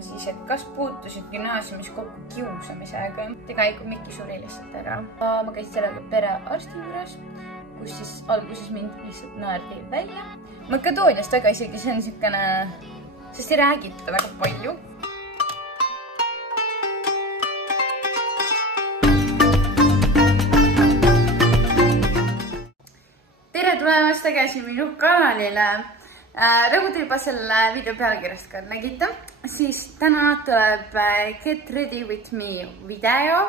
Siis, et kas puutusid gümnaasiumis kokku kiusamisega. Tegelikult Mikki suri lihtsalt ära. Ma käisin sellega perearsti juures, kus siis alguses mind lihtsalt naerdi välja. Makedooniast väga isegi, see on niisugune, sest ei räägita väga palju. Tere tulemast tagasi minu kanalile. Nagu te juba selle video pealkirjast ka nägite, siis täna tuleb Get Ready With Me video.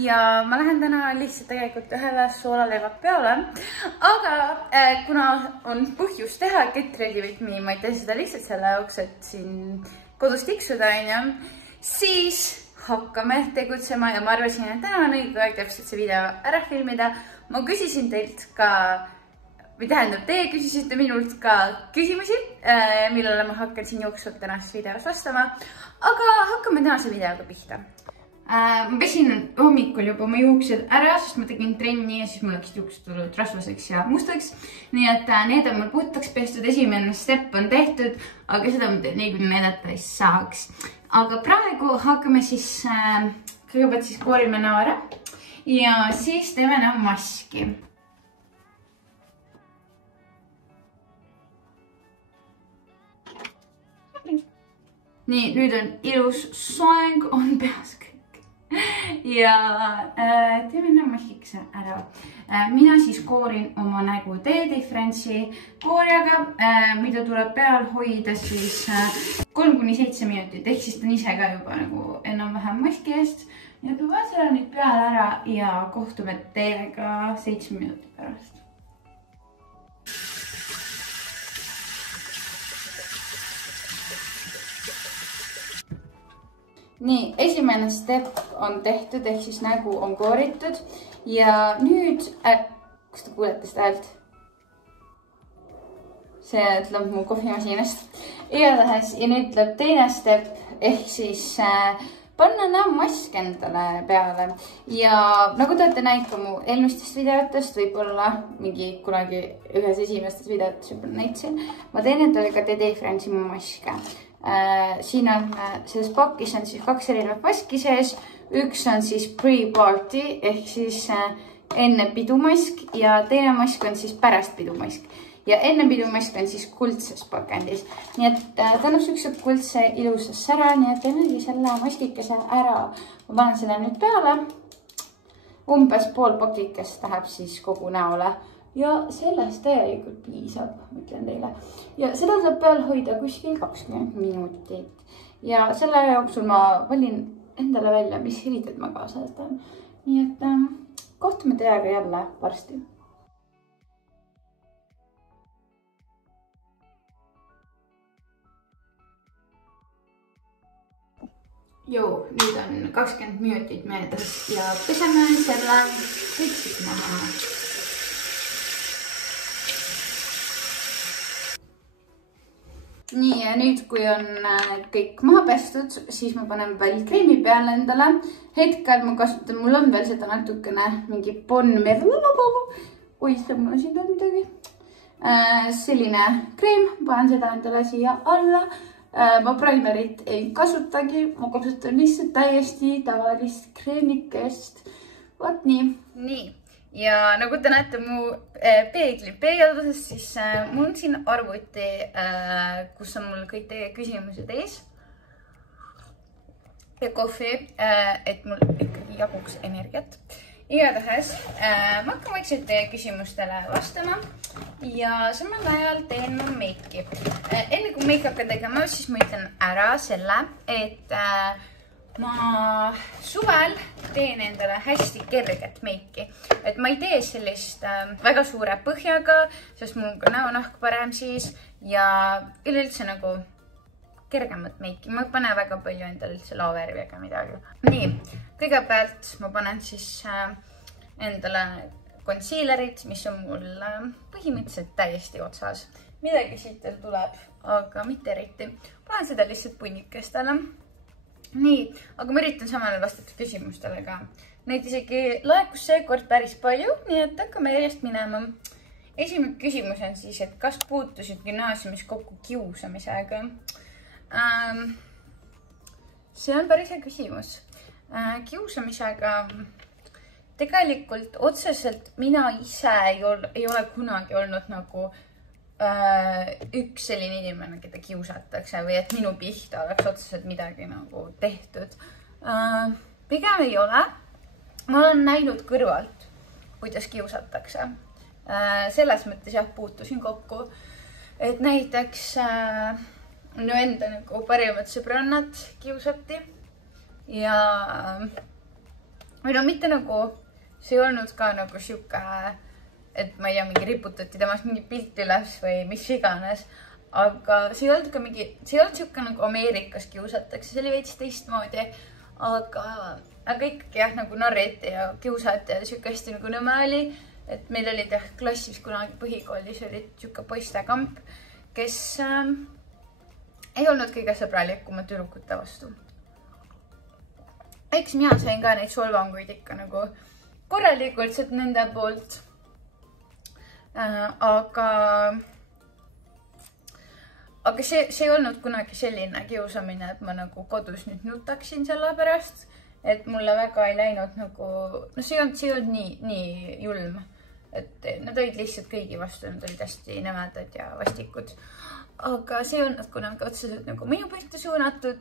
Ja ma lähen täna lihtsalt tegelikult ühele soolaleivad peale. Aga kuna on põhjus teha Get Ready With Me, ma ei tee seda lihtsalt selle jaoks, et siin kodus tiksuda, siis hakkame tegutsema ja ma arvasin, et täna on õige aeg täpselt see video ära filmida. Ma küsisin teilt ka, või tähendab, teie küsisite minult ka küsimusi, millele ma hakkan siin jooksvalt tänases videos vastama. Aga hakkame tänase videoga pihta. Ma pesin hommikul juba oma juuksed ära, sest ma tegin trenni ja siis mul läksid juuksed tulnud rasvaseks ja mustaks. Nii et need on mul puhtaks pestud, esimene step on tehtud, aga seda ma niikuinii näidata ei saaks. Aga praegu hakkame siis, kõigepealt siis koorime näo ära ja siis teeme näo maski. Nii, nüüd on ilus soeng, on peas kõik. Ja teeme näomaskikese ära. Mina siis koorin oma nägu T-differentsi kooriaga, mida tuleb peal hoida siis 3–7 minutit. Ehk siis ta on ise ka juba nagu enam-vähem maski eest. Ja ma panen selle nüüd peale ära ja kohtume teiega 7 minutit pärast. Nii, esimene step on tehtud, ehk siis nägu on kooritud ja nüüd, kus te kuulete seda häält? See tuleb mu kohvimasinast. Igatahes, ja nüüd tuleb teine step, ehk siis panna näomask endale peale. Ja nagu te olete näinud ka mu eelmistest videotest, võib-olla mingi kunagi ühes esimestes videotes juba näitasin, ma teen endale ka T-differentsi maske. Siin on, selles pakis on siis 2 erinevat maski sees. Üks on siis pre-party ehk siis enne pidumask ja teine mask on siis pärast pidumask. Ja enne pidumask on siis kuldses pakendis. Nii et ta on siuksed kuldse ilusa sära, nii et teemegi selle maskikese ära. Ma panen selle nüüd peale. Umbes pool pakikest läheb siis kogu näole. Ja sellest täielikult piisab, mõtlen teile. Ja seda tuleb peal hoida kuskil 20 minutit. Ja selle jooksul ma valin endale välja, mis helitud ma kaasa jätan. Nii et kohtume teiega jälle varsti. Joo, nüüd on 20 minutit möödas ja peseme selle kõik siis maha. Nii, ja nüüd, kui on kõik maha pestud, siis ma panen veel kreemi peale endale. Hetkel ma kasutan, mul on veel seda natukene mingi Oi, see mul on siin midagi. Selline kreem, panen seda endale siia alla. Ma primerit ei kasutagi, ma kasutan lihtsalt täiesti tavalist kreemikest. Vaat nii. Nii. Ja nagu te näete mu peegli peegelduses, siis mul on siin arvuti, kus on mul kõik teie küsimused ees. Ja kohvi, et mul ikkagi jaguks energiat. Igatahes, ma hakkan vaikselt teie küsimustele vastama ja samal ajal teen ma meiki. Enne kui meiki hakkan tegema, siis ma ütlen ära selle, et ma suvel teen endale hästi kerget meiki. Et ma ei tee sellist väga suure põhjaga, sest mul on ka näonahk parem siis ja üleüldse nagu kergemat meiki. Ma ei pane väga palju endale üldse laovärvi ega midagi. Nii, kõigepealt ma panen siis endale concealerit, mis on mul põhimõtteliselt täiesti otsas. Midagi siit tuleb, aga mitte eriti. Panen seda lihtsalt punnikestele. Nii, aga ma üritan samal vastata küsimustele ka. Neid isegi laekus seekord päris palju, nii et hakkame järjest minema. Esimene küsimus on siis, et kas puutusid gümnaasiumis kokku kiusamisega? see on päris hea küsimus. Kiusamisega tegelikult otseselt mina ise ei ole kunagi olnud nagu üks selline inimene, keda kiusatakse või et minu pihta oleks otseselt midagi nagu tehtud. Pigem ei ole. Ma olen näinud kõrvalt, kuidas kiusatakse. Selles mõttes jah, puutusin kokku, et näiteks minu enda nagu parimad sõbrannad kiusati ja või no mitte nagu, see ei olnud ka nagu siuke, et ma ei tea, mingi riputati temast mingi pilt üles või mis iganes, aga see ei olnud ka mingi, see ei olnud siuke nagu Ameerikas kiusatakse, see oli veits teistmoodi, aga ikkagi jah, nagu narriti ja kiusati ja siuke hästi nagu nõme oli, et meil olid jah klassis kunagi põhikoolis olid siuke poistekamp, kes ei olnud kõige sõbralikuma tüdrukute vastu. Eks mina sain ka neid solvanguid ikka nagu korralikult sealt nende poolt. Aga see ei olnud kunagi selline kiusamine, et ma nagu kodus nüüd nutaksin selle pärast, et mulle väga ei läinud nagu, no see ei olnud nii julm, et nad olid lihtsalt kõigi vastu, nad olid hästi nõmedad ja vastikud. Aga see ei olnud kunagi otseselt nagu minu pihta suunatud.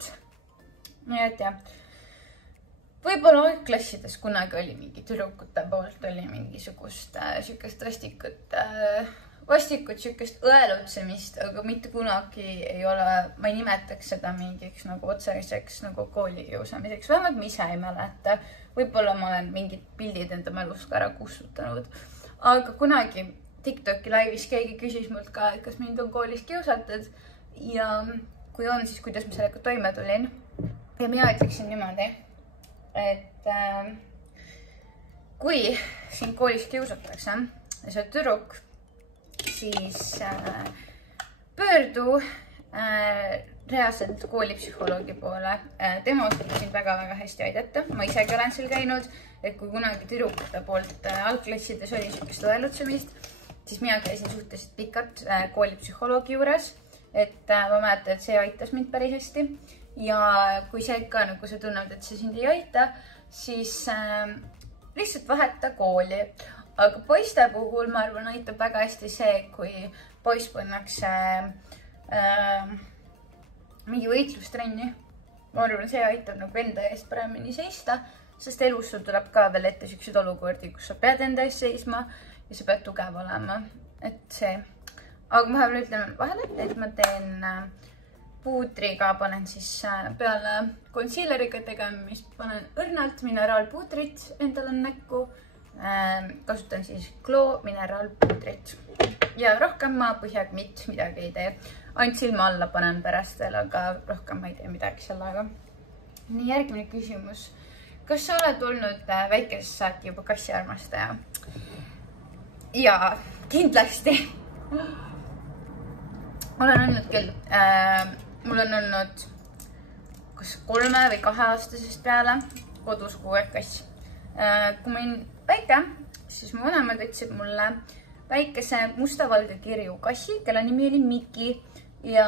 Nii et jah. Võib-olla algklassides kunagi oli mingi tüdrukute poolt, oli mingisugust siukest vastikut siukest õelutsemist, aga mitte kunagi ei ole, ma ei nimetaks seda mingiks nagu otseseks nagu koolikiusamiseks. Vähemalt ma ise ei mäleta. Võib-olla ma olen mingid pildid enda mälust ka ära kustutanud. Aga kunagi TikToki laivis keegi küsis mult ka, et kas mind on koolis kiusatud ja kui on, siis kuidas ma sellega toime tulin. Ja mina ütleksin niimoodi, et kui siin koolis kiusatakse ja sa tüdruk, siis pöördu reaalselt koolipsühholoogi poole. Tema oskab sind väga-väga hästi aidata. Ma isegi olen seal käinud, et kui kunagi tüdrukute poolt algklassides oli siukest õelutsemist, siis mina käisin suhteliselt pikalt koolipsühholoogi juures, et ma mäletan, et see aitas mind päris hästi. Ja kui see ikka nagu sa tunned, et see sind ei aita, siis lihtsalt vaheta kooli. Aga poiste puhul ma arvan aitab väga hästi see, kui poiss pannakse mingi võitlustrenni. Ma arvan, see aitab nagu enda eest paremini seista, sest elus sul tuleb ka veel ette siukseid olukordi, kus sa pead enda eest seisma ja sa pead tugev olema. Et see. Aga ma veel ütlen vahele, et ma teen puudriga, panen siis peale concealeriga tegemist, panen õrnalt mineraalpuudrit endale näkku. Kasutan siis Glow mineraalpuudrit. Ja rohkem ma põhjaga midagi ei tee. Ainult silma alla panen pärast veel, aga rohkem ma ei tee midagi sellega. Nii, järgmine küsimus. Kas sa oled olnud väikesest saati juba kassiarmastaja? Jaa, kindlasti. Olen olnud küll. Mul on olnud kas 3 või 2 aastasest peale kodus 6 kass. Kui ma olin väike, siis mu vanemad võtsid mulle väikese mustavalge kirju kassi, kelle nimi oli Miki ja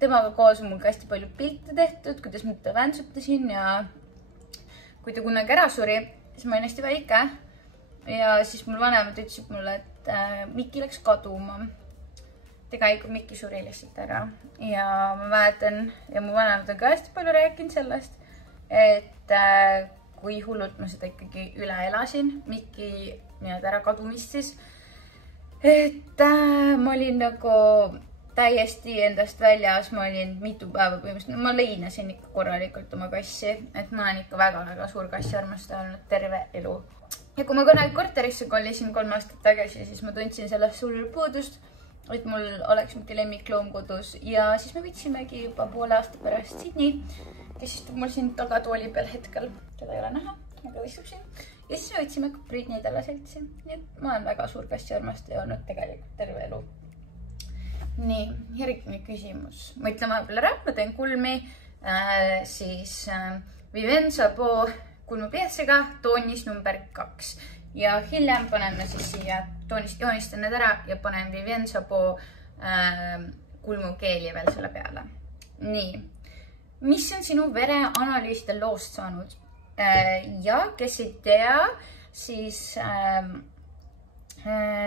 temaga koos on mul ka hästi palju pilte tehtud, kuidas ma teda väntsutasin ja kui ta kunagi ära suri, siis ma olin hästi väike ja siis mul vanemad ütlesid mulle, et Miki läks kaduma. Tegelikult Miki suri lihtsalt ära ja ma mäletan ja mu vanemad on ka hästi palju rääkinud sellest, et kui hullult ma seda ikkagi üle elasin, Miki ära kadumist siis, et ma olin nagu täiesti endast väljas, ma olin mitu päeva põhimõtteliselt, ma leinasin ikka korralikult oma kassi, et ma olen ikka väga-väga suur kassiarmastaja olnud terve elu. Ja kui ma kunagi korterisse kollisin 3 aastat tagasi, siis ma tundsin sellest sulle puudust, et mul oleks mingi lemmikloom kodus ja siis me võtsimegi juba poole aasta pärast Sydney, kes istub mul siin tagatooli peal hetkel, teda ei ole näha, aga istub siin. Ja siis me võtsime Britney talle seltsi. Nii et ma olen väga suur kassiarmastaja olnud tegelikult terve elu. Nii, järgmine küsimus. Ma ütlen vahepeal ära, ma teen kulmi, siis Vivenza Po kulmupiesega toonis number 2. Ja hiljem paneme siis siia, joonistan need ära ja panen Vivenza Po kulmukeeli veel selle peale. Nii, mis on sinu vereanalüüside loost saanud? Ja kes ei tea, siis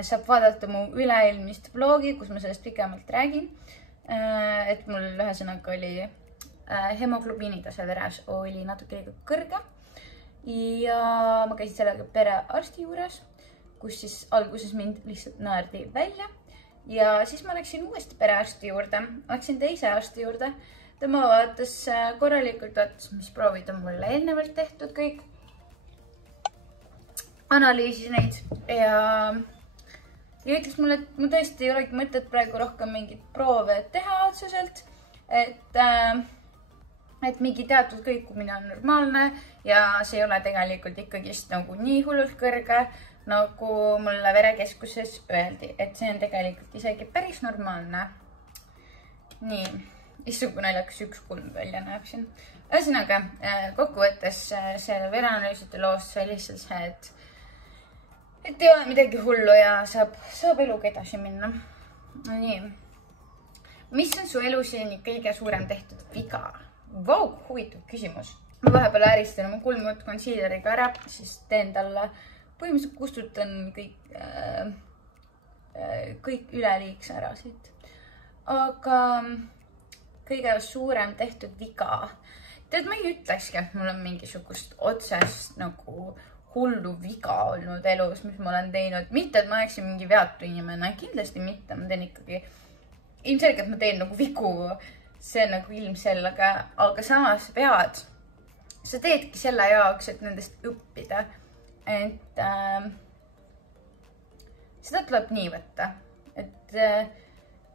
saab vaadata mu üleilmist blogi, kus ma sellest pikemalt räägin. Et mul ühesõnaga oli hemoglobiinitase veres oli natuke liiga kõrge. Ja ma käisin sellega perearsti juures, kus siis alguses mind lihtsalt naerdi välja. Ja siis ma läksin uuesti perearsti juurde, läksin teise arsti juurde. Tema vaatas korralikult, vaatas, mis proovid on mulle eelnevalt tehtud kõik. Analüüsis neid ja ütles mulle, et mul tõesti ei olegi mõtet praegu rohkem mingit proove teha otseselt. Et mingi teatud kõikumine on normaalne ja see ei ole tegelikult ikkagist nagu nii hullult kõrge, nagu mulle verekeskuses öeldi, et see on tegelikult isegi päris normaalne. Nii, issand kui naljakas 1-3 välja näeb siin. Ühesõnaga, kokkuvõttes selle vereanalüüside loost sai lihtsalt see, et ei ole midagi hullu ja saab eluga edasi minna. Nii, mis on su elusiini kõige suurem tehtud viga? Vau, huvitav küsimus. Ma vahepeal ääristan oma kulmut concealeriga ära, siis teen talle põhimõtteliselt kustutan kõik üleliiks ära siit. Aga kõige suurem tehtud viga. Tead, ma ei ütlekski, et mul on mingisugust otsest nagu hullu viga olnud elus, mis ma olen teinud. Mitte, et ma oleksin mingi veatu inimene. Kindlasti mitte. Ma teen ikkagi ilmselgelt ma teen nagu vigu. See on nagu ilmselge. Aga samas vead. Sa teedki selle jaoks, et nendest õppida. Et seda tuleb nii võtta, et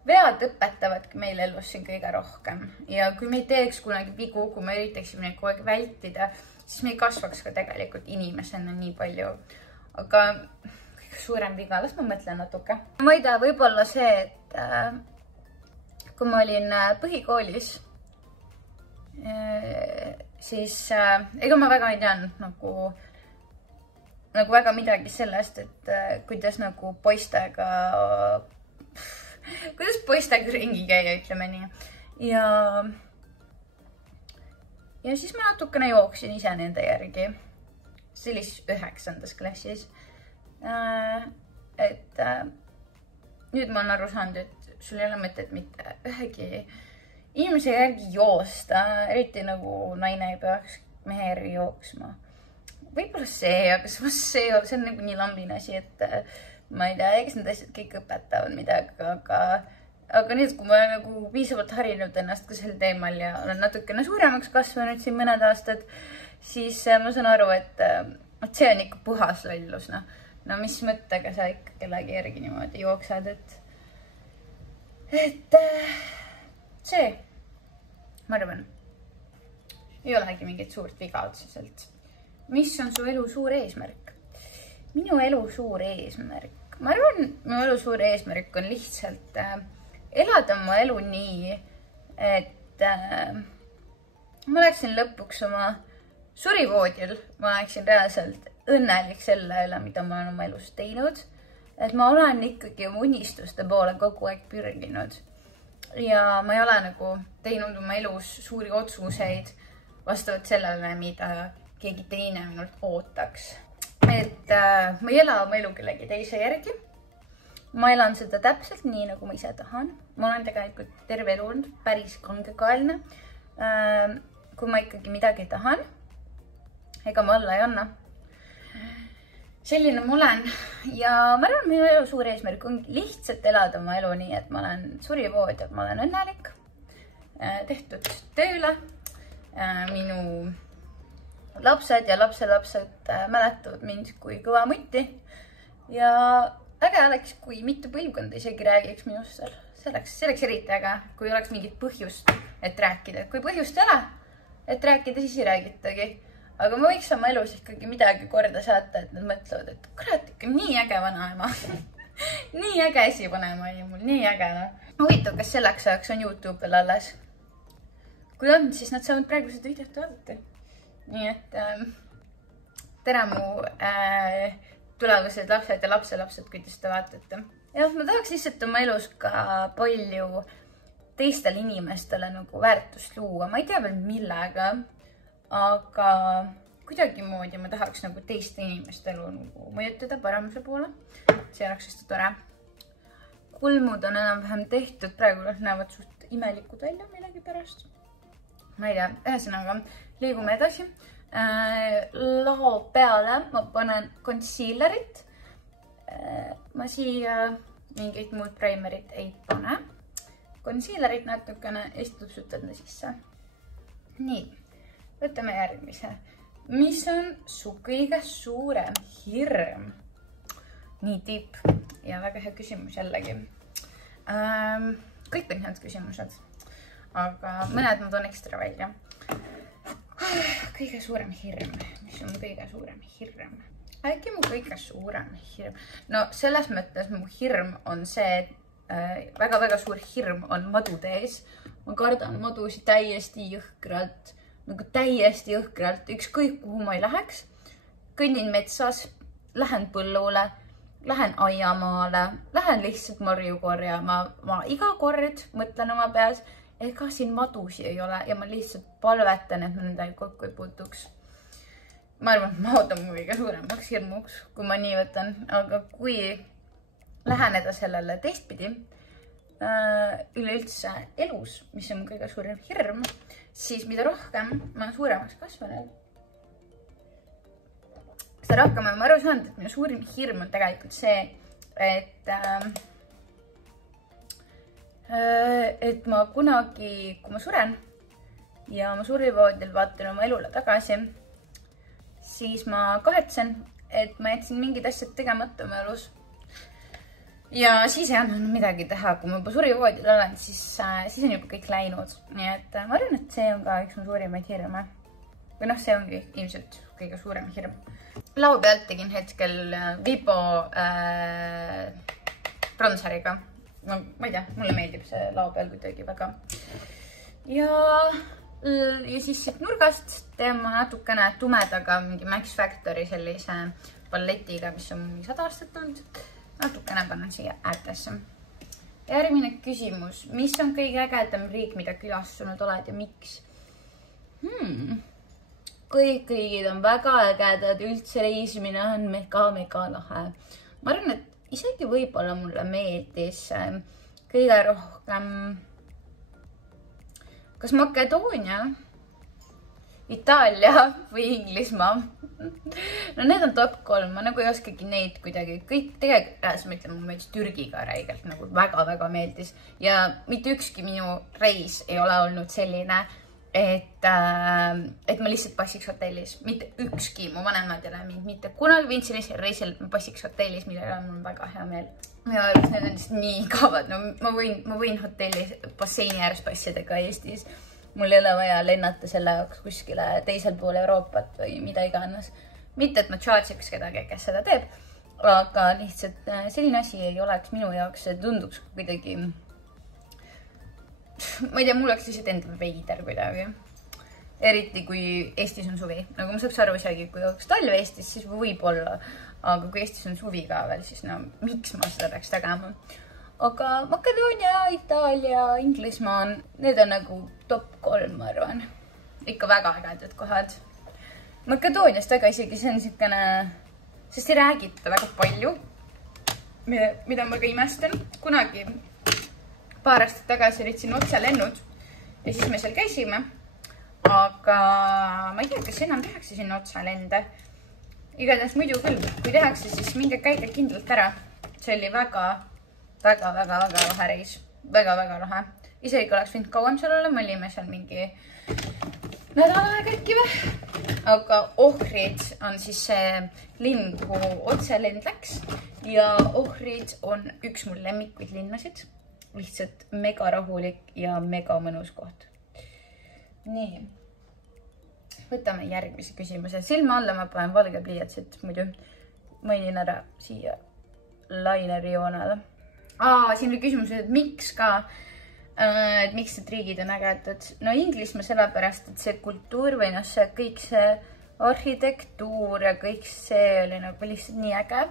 vead õpetavadki meil elus siin kõige rohkem ja kui me ei teeks kunagi vigu, kui me üritaksime neid kogu aeg vältida, siis me ei kasvaks ka tegelikult inimesena nii palju. Aga kõige suurem viga, las ma mõtlen natuke. Ma ei tea, võib-olla see, et kui ma olin põhikoolis, siis ega ma väga ei teadnud nagu väga midagi sellest, et kuidas nagu poistega ringi käia, ütleme nii. Ja siis ma natukene jooksin ise nende järgi. See oli 9. klassis. Et nüüd ma olen aru saanud, et sul ei ole mõtet mitte ühegi inimese järgi joosta, eriti nagu naine ei peaks mehe järgi jooksma. Võib-olla see, aga see on nagu nii lambine asi, et ma ei tea, eks need asjad kõik õpetavad midagi, aga nüüd, kui ma olen nagu piisavalt harinud ennast ka sel teemal ja olen natukene suuremaks kasvanud siin mõned aastad, siis ma saan aru, et see on ikka puhas lollus. No mis mõttega sa ikka kellegi järgi niimoodi jooksad, et see, ma arvan, ei olegi mingit suurt viga otseselt. Mis on su elu suur eesmärk? Minu elu suur eesmärk. Ma arvan, minu elu suur eesmärk on lihtsalt elada oma elu nii, et ma oleksin lõpuks oma surivoodil. Ma oleksin reaalselt õnnelik selle üle, mida ma olen oma elus teinud. Et ma olen ikkagi oma unistuste poole kogu aeg pürginud. Ja ma ei ole nagu teinud oma elus suuri otsuseid vastavalt sellele, mida keegi teine minult ootaks. Et ma ei ela oma elu kellegi teise järgi. Ma elan seda täpselt nii, nagu ma ise tahan. Ma olen tegelikult terve elu olnud päris kangekaelne. Kui ma ikkagi midagi tahan, ega ma alla ei anna. Selline ma olen. Ja ma arvan, minu elu suur eesmärk on lihtsalt elada oma elu nii, et ma olen surivood ja ma olen õnnelik. Tehtud tööle. Minu lapsed ja lapselapsed mäletavad mind kui kõva mutti ja äge oleks, kui mitu põlvkonda isegi räägiks minust seal. See oleks eriti äge, kui oleks mingit põhjust, et rääkida. Kui põhjust ei ole, et rääkida, siis ei räägitagi. Aga ma võiks oma elus ikkagi midagi korda saata, et nad mõtlevad, et kurat, ikka nii äge vanaema. Nii äge esivanema oli mul, nii äge. Huvitav, kas selleks ajaks on YouTube veel alles? Kui on, siis nad saavad praegu seda videot vaadata. Nii et tere mu tulevased lapsed ja lapselapsed, kui te seda vaatate. Ja ma tahaks lihtsalt oma elus ka palju teistele inimestele nagu väärtust luua. Ma ei tea veel millega, aga kuidagimoodi ma tahaks nagu teiste inimeste elu nagu mõjutada paremuse poole. See oleks hästi tore. Kulmud on enam-vähem tehtud, praegu näevad suht imelikud välja millegi pärast. Ma ei tea, ühesõnaga liigume edasi. Lao peale ma panen concealerit. Ma siia mingit muud primerit ei pane. Concealerit natukene ja siis tupsutada sisse. Nii, võtame järgmise. Mis on su kõige suurem hirm? Nii tipp ja väga hea küsimus jällegi. Kõik on head küsimused, aga mõned ma toon ekstra välja. Kõige suurem hirm. Mis on kõige suurem hirm? Äkki mu kõige suurem hirm? No selles mõttes mu hirm on see, väga-väga suur hirm on madude ees. Ma kardan madusi täiesti jõhkralt, nagu täiesti jõhkralt, ükskõik kuhu ma ei läheks. Kõnnin metsas, lähen põllule, lähen aiamaale, lähen lihtsalt marju korjama. Ma iga kord mõtlen oma peas, ega siin madusi ei ole ja ma lihtsalt palvetan, et ma nendega kokku ei puutuks. Ma arvan, et maad on mu kõige suuremaks hirmuks, kui ma nii võtan. Aga kui läheneda sellele teistpidi, üleüldse elus, mis on kõige suurem hirm, siis mida rohkem ma suuremaks kasvan, seda rohkem olen ma aru saanud, et minu suurim hirm on tegelikult see, et ma kunagi, kui ma suren ja ma survivoodil vaatan oma elule tagasi, siis ma kahetsen, et ma jätsin mingid asjad tegemata oma elus. Ja siis ei andnud midagi teha, kui ma juba survivoodil olen, siis on juba kõik läinud. Nii et ma arvan, et see on ka üks mu suurimaid hirme. Või see ongi ilmselt kõige suurem hirm. Lao pealt tegin hetkel Vibo bronzeriga. Ma ei tea, mulle meeldib see lao peal kuidagi väga. Ja siis siit nurgast teen ma natukene tumedaga mingi Max Factory sellise palletiga, mis on 100 aastat olnud. Natukene panen siia äärtesse. Järgmine küsimus. Mis on kõige ägedam riik, mida külastunud oled ja miks? Kõik riigid on väga ägedad, üldse reisimine on mega lahe. Ma arvan, et isegi võib-olla mulle meeldis kõige rohkem kas Makedoonia, Itaalia või Inglismaa. No need on top 3, ma nagu ei oskagi neid kuidagi. Kõik tegelikult, ma ütlen, mulle meeldis Türgiga räigelt, nagu väga meeldis. Ja mitte ükski minu reis ei ole olnud selline, et ma lihtsalt passiks hotellis. Mitte ükski mu vanemad ei ole mind mitte kunagi viinud sellisel reisil, et ma passiks hotellis, millele on mul väga hea meel. Minu arvates need on lihtsalt nii kavad. No, ma võin hotellis basseini ääres passidega Eestis. Mul ei ole vaja lennata selle jaoks kuskile teisel pool Euroopat või mida iganes. Mitte, et ma charge'iks kedagi, kes seda teeb, aga lihtsalt selline asi ei oleks minu jaoks, see tunduks kuidagi, ma ei tea, mul oleks lihtsalt enda veider kuidagi. Eriti kui Eestis on suvi. Nagu ma saaks aru isegi, kui oleks talv Eestis, siis võib olla. Aga kui Eestis on suvi ka veel, siis no miks ma seda peaks tegema? Aga Makedoonia, Itaalia, Inglismaa, need on nagu top 3, ma arvan. Ikka väga ägedad kohad. Makedooniast väga isegi, see on siukene, sest ei räägita väga palju, mida ma ka imestan. Kunagi paar aastat tagasi olid siin otse lennud ja siis me seal käisime, aga ma ei tea, kas enam tehakse sinna otse lende. Igatahes muidu küll, kui tehakse, siis minge käige kindlalt ära. See oli väga lahe reis. Väga lahe. Isegi oleks võinud kauem seal olla, me olime seal mingi nädala aega äkki või. Aga Ohrid on siis see linn, kuhu otse lend läks. Ja Ohrid on üks mul lemmikuid linnasid. Lihtsalt mega rahulik ja mega mõnus koht. Nii. Võtame järgmise küsimuse. Silma alla ma panen valge pliiatsit, muidu mainin ära siia laineri joonele. Siin oli küsimus, et miks ka, et miks need riigid on ägedad. No Inglismaa sellepärast, et see kultuur või see kõik see arhitektuur ja kõik see oli nagu lihtsalt nii äge.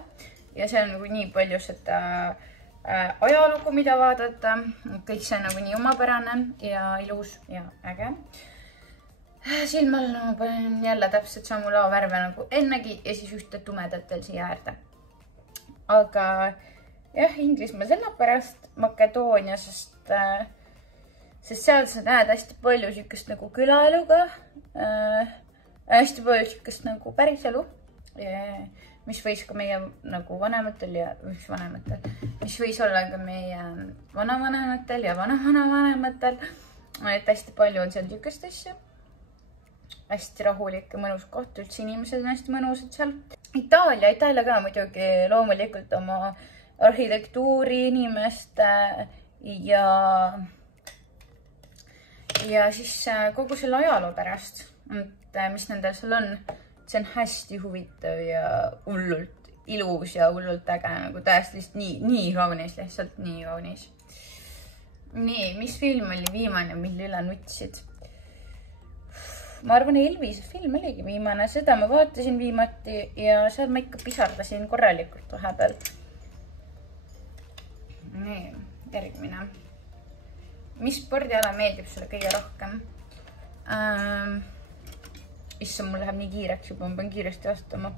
Ja see on nagu nii palju seda ajalugu, mida vaadata. Kõik see on nagu nii omapärane ja ilus ja äge. Silmal ma panen jälle täpselt samu laovärve nagu ennegi ja siis ühte tumedat veel siia äärde. Aga jah, Inglismaa sellepärast Makedoonia, sest seal sa näed hästi palju sükest nagu külaeluga, hästi palju sükest nagu päriselu, mis võis ka meie nagu vanematel ja mis võis olla ka meie vanavanematel ja vanavanematel. Et hästi palju on seal sükest asja. Hästi rahulik ja mõnus koht, üldse inimesed on hästi mõnusad seal. Itaalia ka muidugi loomulikult oma arhitektuuri inimeste ja siis kogu selle ajaloo pärast, mis nendel seal on. See on hästi huvitav ja hullult ilus ja hullult äge, nagu täiesti nii kaunis, lihtsalt nii kaunis. Nii, mis film oli viimane, mille üle nutsid? Ma arvan, Elvise film oligi viimane, seda ma vaatasin viimati ja seal ma ikka pisardasin korralikult vahepeal. Nii, järgmine. Mis spordiala meeldib sulle kõige rohkem? Issa, mul läheb nii kiireks juba, ma pean kiiresti vastama.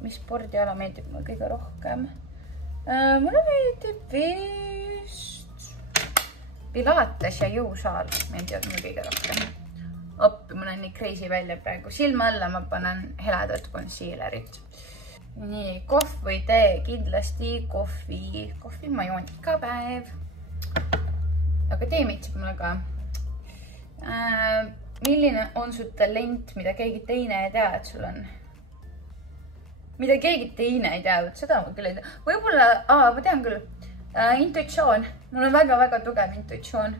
Mis spordiala meeldib mulle kõige rohkem? Mulle meeldib vist Pilates ja jõusaal meeldivad mulle kõige rohkem. Oppi, mul on nii crazy välja praegu. Silma alla ma panen heledat concealerit. Nii, kohv või tee? Kindlasti kohvi. Kohvi ma joon iga päev. Aga tee meetsib mulle ka. Milline on su talent, mida keegi teine ei tea, et sul on? Mida keegi teine ei tea, seda ma küll ei tea. Võib-olla, ma tean küll, intuitsioon. Mul on väga-väga tugev intuitsioon.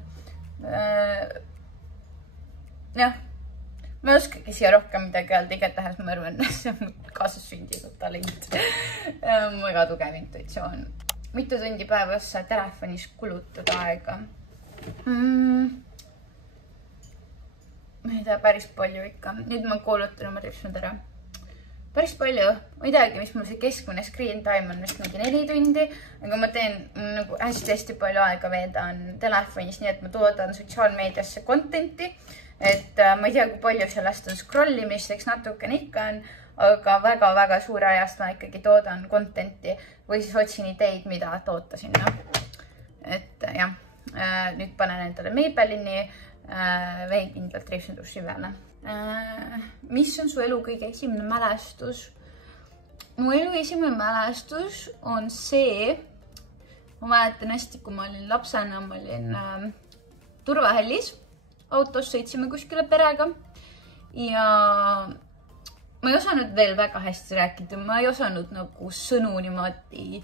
Jah, ma ei oskagi siia rohkem midagi öelda, igatahes ma arvan, see on kaasas sündinud talent. Väga tugev intuitsioon. Mitu tundi päevas sa telefonis kulutad aega? Ma ei tea, päris palju ikka. Nüüd ma kuulutan oma ripsnud ära. Päris palju. Ma ei teagi, mis mul see keskmine screen time on vist mingi 4 tundi, aga ma teen nagu hästi palju aega veedan telefonis, nii et ma toodan sotsiaalmeediasse contenti. Et ma ei tea, kui palju sellest on scrollimist, eks natukene ikka on, aga väga-väga suure ajast ma ikkagi toodan contenti või siis otsin ideid, mida toota sinna. Et jah, nüüd panen endale Maybellini veekindlalt ripsendussi peale. Mis on su elu kõige esimene mälestus? Mu elu esimene mälestus on see, ma mäletan hästi, kui ma olin lapsena, ma olin turvahallis. Autos sõitsime kuskile perega ja ma ei osanud veel väga hästi rääkida. Ma ei osanud nagu sõnu niimoodi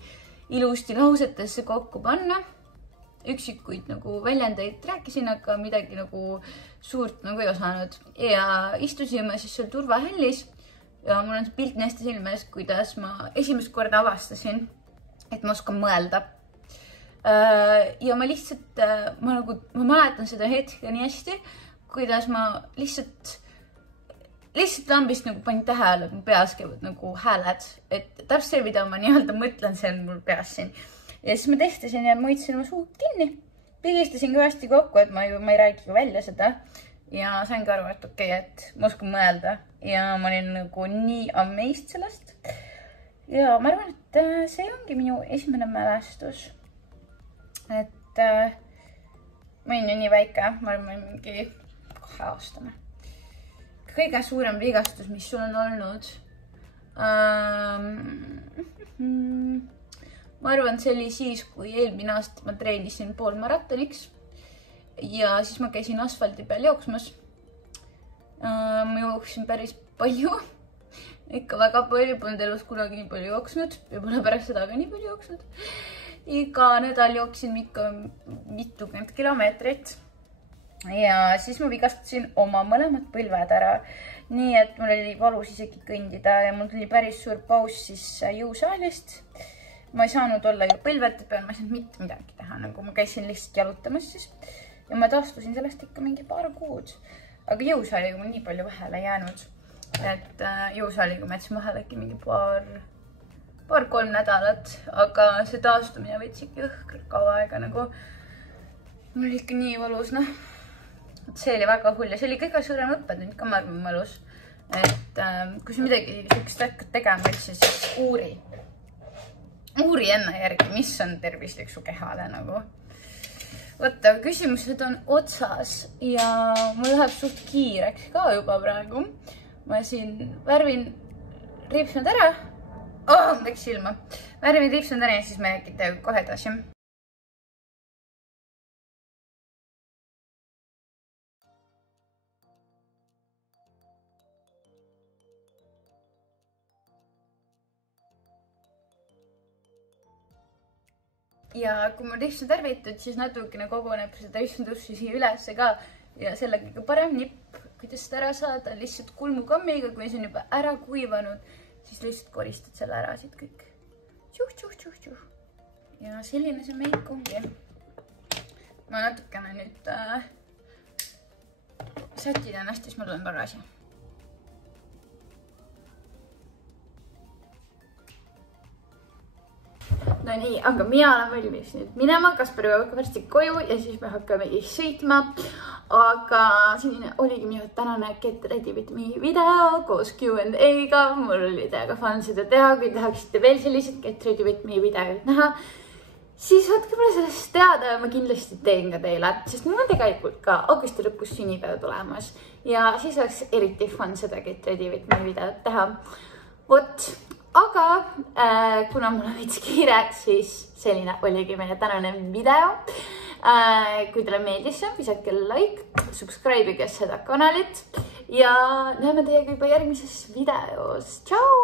ilusti lausetesse kokku panna. Üksikuid nagu väljendeid rääkisin, aga midagi nagu suurt nagu ei osanud. Ja istusime siis seal turvahallis ja mul on see pilt hästi silmes, kuidas ma esimest korda avastasin, et ma oskan mõelda. Ja ma lihtsalt, ma mäletan seda hetke nii hästi, kuidas ma lihtsalt lambist nagu panin tähele, et mu peas käivad nagu hääled, et täpselt see, mida ma nii-öelda mõtlen, see on mul peas siin. Ja siis ma testisin ja ma hoidsin oma suud kinni. Pigistasin ka hästi kokku, et ma ei räägi välja seda. Ja sain ka aru, et okei, et ma oskan mõelda. Ja ma olin nagu nii amazed sellest. Ja ma arvan, et see ongi minu esimene mälestus. Et ma olin ju nii väike, ma arvan, mingi 2-aastane. Kõige suurem vigastus, mis sul on olnud? Ma arvan, see oli siis, kui eelmine aasta ma treenisin poolmaratoniks ja siis ma käisin asfaldi peal jooksmas. Ma jooksin päris palju, ikka väga palju, polnud elus kunagi nii palju jooksnud ja pole pärast seda ka nii palju jooksnud. Iga nädal jooksin ikka mitukümmend kilomeetrit ja siis ma vigastasin oma mõlemad põlved ära. Nii et mul oli valus isegi kõndida ja mul tuli päris suur paus siis jõusaalist. Ma ei saanud olla ju põlvete peal, ma ei saanud mitte midagi teha, nagu ma käisin lihtsalt jalutamas siis. Ja ma taastusin sellest ikka mingi paar kuud. Aga jõusaaliga mul nii palju vahele jäänud. Et jõusaaliga ma jätsin vahele äkki mingi paar-kolm nädalat, aga see taastumine võttis ikka jõhkralt kaua aega nagu. Mul oli ikka nii valus, noh. See oli väga hull ja see oli kõige suurem õppetund ka, ma arvan, valus. Et kui sa midagi sellist hakkad tegema, siis uuri enne järgi, mis on tervislik su kehale nagu. Võtta, küsimused on otsas ja mul läheb suht kiireks ka juba praegu. Ma siin värvin riipsnud ära. Läks silma. Värvin riipsnud ära ja siis me äkki kohe edasi. Ja kui mul riipsnud värvitud, siis natukene koguneb seda riipsnudussi siia ülesse ka ja selle kõige parem nipp, kuidas seda ära saada, lihtsalt kulmukammiga, kui see on juba ära kuivanud, siis lihtsalt koristad selle ära siit kõik. Tšuh. Ja selline see meik ongi. Ma natukene nüüd sätin ennast, siis ma tulen tagasi. No nii, aga mina olen valmis nüüd minema, Kaspar jõuab varsti koju ja siis me hakkamegi sõitma. Aga selline oligi minu tänane Get Ready With Me video koos Q&A-ga. Mul oli täiega fun seda teha, kui tahaksite veel sellised Get Ready With Me videod näha, siis võtke mulle sellest teada ja ma kindlasti teen ka teile, sest mul on tegelikult ka augusti lõpus sünnipäev tulemas ja siis oleks eriti fun seda Get Ready With Me videot teha. Vot. Aga kuna mul on veits kiire, siis selline oligi meie tänane video. Kui teile meeldis see, visake like, subscribe'ige seda kanalit ja näeme teiega juba järgmises videos. Tšau!